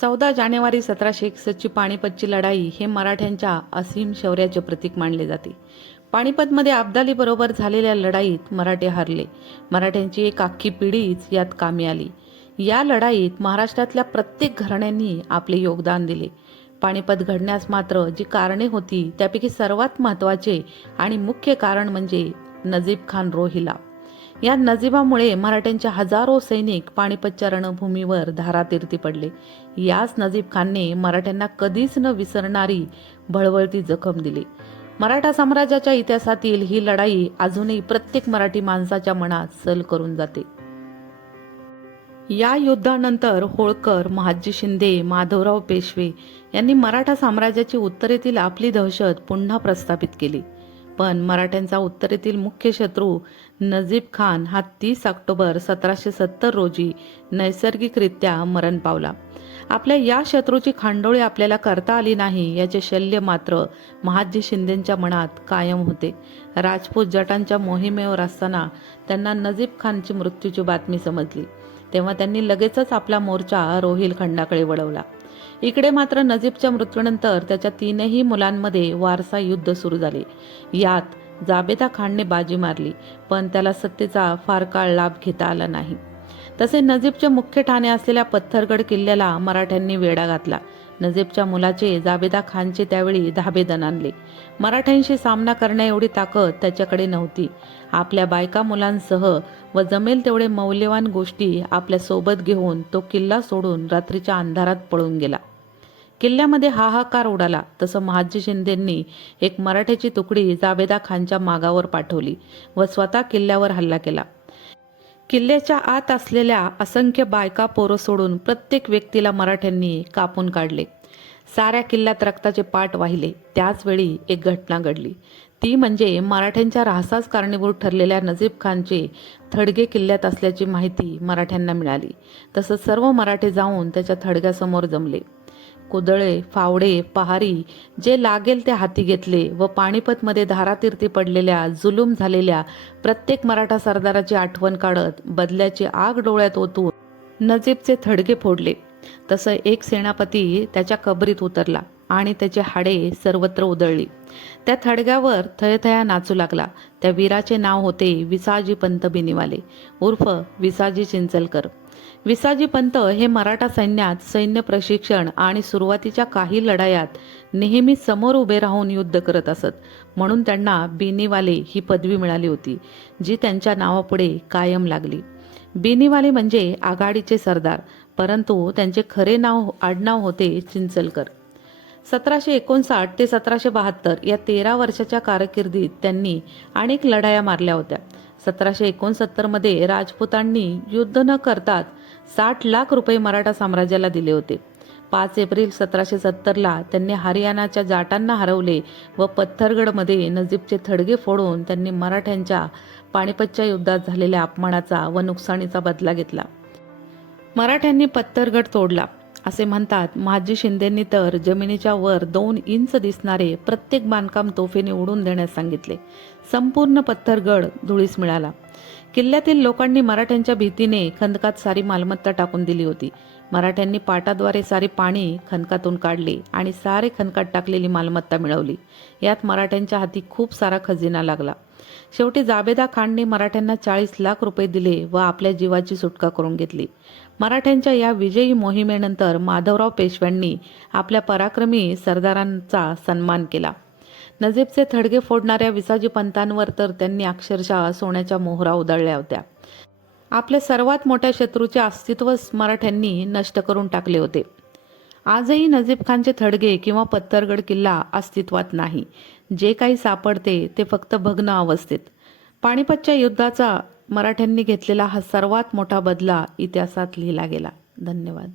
चौदा जानेवारी सतराशे एकसष्टची पानिपतची लढाई हे मराठ्यांच्या असीम शौर्याचे प्रतीक मानले जाते. पानिपतमध्ये अब्दालीबरोबर झालेल्या लढाईत मराठे हरले. मराठ्यांची एक अख्खी पिढीच यात कामी आली. या लढाईत महाराष्ट्रातल्या प्रत्येक घराण्यांनी आपले योगदान दिले. पानिपत घडण्यास मात्र जी कारणे होती त्यापैकी सर्वात महत्त्वाचे आणि मुख्य कारण म्हणजे नजीब खान रोहिला. या नजीबामुळे मराठ्यांचे हजारो सैनिक पानिपतच्या रणभूमीवर धारातीर्थी पडले. याच नजीब खानने मराठ्यांना कधीच न विसरणारी भळवळती जखम दिली. मराठा साम्राज्याच्या इतिहासातील ही लढाई अजूनही प्रत्येक मराठी माणसाच्या मनात सल करून जाते. या युद्धानंतर होळकर महाजी शिंदे माधवराव पेशवे यांनी मराठा साम्राज्याची उत्तरेतील आपली दहशत पुन्हा प्रस्थापित केली. पण मराठ्यांचा उत्तरेतील मुख्य शत्रू नजीब खान हा तीस ऑक्टोबर सतराशे सत्तर रोजी नैसर्गिकरित्या मरण पावला. आपल्या या शत्रूची खांडोळी आपल्याला करता आली नाही याचे शल्य मात्र महाजी शिंदेच्या मनात कायम होते. राजपूत जटांच्या मोहिमेवर असताना त्यांना नजीब खानची मृत्यूची बातमी समजली. तेव्हा त्यांनी लगेचच आपला मोर्चा रोहिल खंडाकडे वळवला. इकडे मात्र नजीबच्या मृत्यूनंतर त्याच्या तीनही मुलांमध्ये वारसा युद्ध सुरू झाले. यात जाबेदा खानने बाजी मारली पण त्याला सत्तेचा फार काळ लाभ घेता आला नाही. तसे नजीबचे मुख्य ठाणे असलेल्या पत्थरगड किल्ल्याला मराठ्यांनी वेढा घातला. नजीबच्या मुलाचे जाबेदा खानचे त्यावेळी धाबेदन आणले. मराठ्यांशी सामना करण्या एवढी ताकद त्याच्याकडे नव्हती. आपल्या बायका मुलांसह व जमेल तेवढे मौल्यवान गोष्टी आपल्यासोबत घेऊन तो किल्ला सोडून रात्रीच्या अंधारात पळून गेला. किल्ल्यामध्ये हाहाकार उडाला तसं महाजी शिंदेंनी एक मराठ्याची तुकडी जाबेदा खानच्या मागावर पाठवली व स्वतः किल्ल्यावर हल्ला केला. किल्ल्याच्या आत असलेल्या असंख्य बायका पोरं सोडून प्रत्येक व्यक्तीला मराठ्यांनी कापून काढले. साऱ्या किल्ल्यात रक्ताचे पाट वाहिले. त्याचवेळी एक घटना घडली. ती म्हणजे मराठ्यांच्या राहसास कारणीभूत ठरलेल्या नजीब खानचे थडगे किल्ल्यात असल्याची माहिती मराठ्यांना मिळाली. तसंच सर्व मराठे जाऊन त्याच्या थडग्यासमोर जमले. कुदळे फावडे पहारी जे लागेल ते हाती घेतले व पाणीपतमध्ये धारातीर्थी पडलेल्या जुलूम झालेल्या प्रत्येक मराठा सरदाराची आठवण काढत बदल्याची आग डोळ्यात ओतून नजीबचे थडगे फोडले. तसं एक सेनापती त्याच्या कबरीत उतरला. आणि त्याचे हाडे सर्वत्र उधळली. त्या थडग्यावर थयथया नाचू लागला. त्या वीराचे नाव होते विसाजी पंत बिनिवाले. उर्फ विसाजी चिंचलकर. विसाजी पंत हे मराठा सैन्यात सैन्य प्रशिक्षण आणि सुरुवातीच्या काही लढायात नेहमी समोर उभे राहून युद्ध करत असत. म्हणून त्यांना बिनीवाले ही पदवी मिळाली होती जी त्यांच्या नावापुढे कायम लागली. बिनीवाले म्हणजे आघाडीचे सरदार परंतु त्यांचे खरे नाव आडनाव होते चिंचलकर. सतराशे एकोणसाठ ते सतराशे बहात्तर या तेरा वर्षाच्या कारकिर्दीत त्यांनी अनेक लढाया मारल्या होत्या. सतराशे एकोणसत्तरमध्ये राजपुतांनी युद्ध न करताच साठ लाख रुपये मराठा साम्राज्याला दिले होते. पाच एप्रिल सतराशे सत्तरला त्यांनी हरियाणाच्या जाटांना हरवले व पत्थरगडमध्ये नजीबचे थडगे फोडून त्यांनी मराठ्यांच्या पानिपतच्या युद्धात झालेल्या अपमानाचा व नुकसानीचा बदला घेतला. मराठ्यांनी पत्थरगड तोडला. असे म्हणतात माजी शिंदेंनी तर जमिनीच्या वर दोन इंच दिसणारे प्रत्येक बांधकाम तोफेने उडून देण्यास सांगितले. संपूर्ण पत्थरगड धुळीस मिळाला. किल्ल्यातील लोकांनी मराठ्यांच्या भीतीने खंदकात सारी मालमत्ता टाकून दिली होती. मराठ्यांनी पाटाद्वारे सारे पाणी खनकातून काढले आणि सारे खनकात टाकलेली मालमत्ता मिळवली. यात मराठ्यांच्या हाती खूप सारा खजिना लागला. शेवटी जाबेदा खानने मराठ्यांना चाळीस लाख रुपये दिले व आपल्या जीवाची सुटका करून घेतली. मराठ्यांच्या या विजयी मोहिमेनंतर माधवराव पेशव्यांनी आपल्या पराक्रमी सरदारांचा सन्मान केला. नजीबचे थडगे फोडणाऱ्या विसाजी पंतांवर तर त्यांनी अक्षरशः सोन्याच्या मोहरा उधळल्या होत्या. आपल्या सर्वात मोठ्या शत्रूचे अस्तित्वच मराठ्यांनी नष्ट करून टाकले होते. आजही नजीब खानचे थडगे किंवा पत्थरगड किल्ला अस्तित्वात नाही. जे काही सापडते ते फक्त भग्न अवस्थेत. पानिपतच्या युद्धाचा मराठ्यांनी घेतलेला हा सर्वात मोठा बदला इतिहासात लिहिला गेला. धन्यवाद.